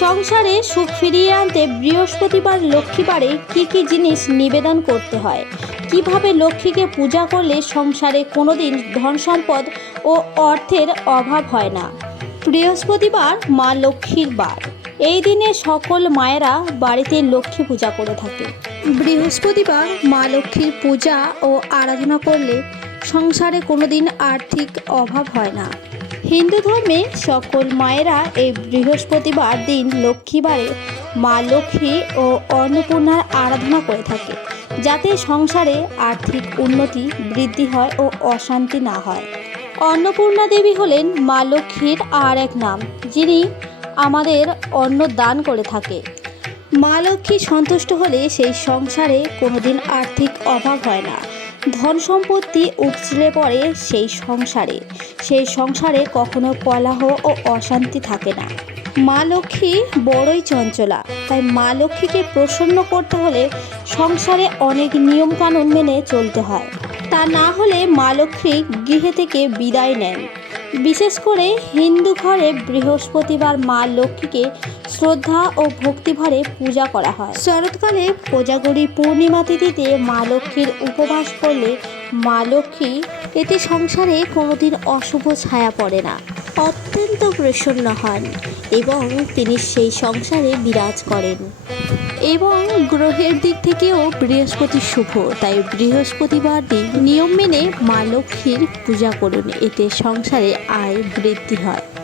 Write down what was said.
সংসারে সুখ ফিরিয়ে আনতে বৃহস্পতিবার লক্ষ্মীবারে কি কি জিনিস নিবেদন করতে হয়? কীভাবে লক্ষ্মীকে পূজা করলে সংসারে কোনোদিন ধন সম্পদ ও অর্থের অভাব হয় না? বৃহস্পতিবার মা লক্ষ্মীর বার। এই দিনে সকল মায়েরা বাড়িতে লক্ষ্মী পূজা করে থাকে। বৃহস্পতিবার মা লক্ষ্মীর পূজা ও আরাধনা করলে সংসারে কোনোদিন আর্থিক অভাব হয় না। হিন্দু ধর্মে সকল মায়েরা এই বৃহস্পতিবার দিন লক্ষ্মীবারে মা লক্ষ্মী ও অন্নপূর্ণার আরাধনা করে থাকে, যাতে সংসারে আর্থিক উন্নতি বৃদ্ধি হয় ও অশান্তি না হয়। অন্নপূর্ণা দেবী হলেন মা লক্ষ্মীর আর এক নাম, যিনি আমাদের অন্ন দান করে থাকে। মা লক্ষ্মী সন্তুষ্ট হলে সেই সংসারে কোনোদিন আর্থিক অভাব হয় না। ধন সম্পত্তি উপচলে পড়ে সেই সংসারে। সেই সংসারে কখনো কলাহ ও অশান্তি থাকে না। মা লক্ষ্মী বড়ই চঞ্চলা, তাই মা লক্ষ্মীকে প্রসন্ন করতে হলে সংসারে অনেক নিয়মকানুন মেনে চলতে হয়। তা না হলে মা লক্ষ্মী গৃহে থেকে বিদায় নেন। বিশেষ করে হিন্দু ঘরে বৃহস্পতিবার মা লক্ষ্মীকে শ্রদ্ধা ও ভক্তিভরে পূজা করা হয়। শরৎকালে কোজাগরী পূর্ণিমা তিথিতে মা লক্ষ্মীর উপবাস করলে মা লক্ষ্মী এতে সংসারে কোনোদিন অশুভ ছায়া পড়ে না। অত্যন্ত প্রসন্ন হন। এবং তিনি সেই সংসারে বিরাজ করেন। এবং গ্রহের দিক থেকেও বৃহস্পতি শুভ, তাই বৃহস্পতিবার দিন নিয়ম মেনে মা লক্ষ্মীর পূজা করুন, এতে সংসারে আয় বৃদ্ধি হয়।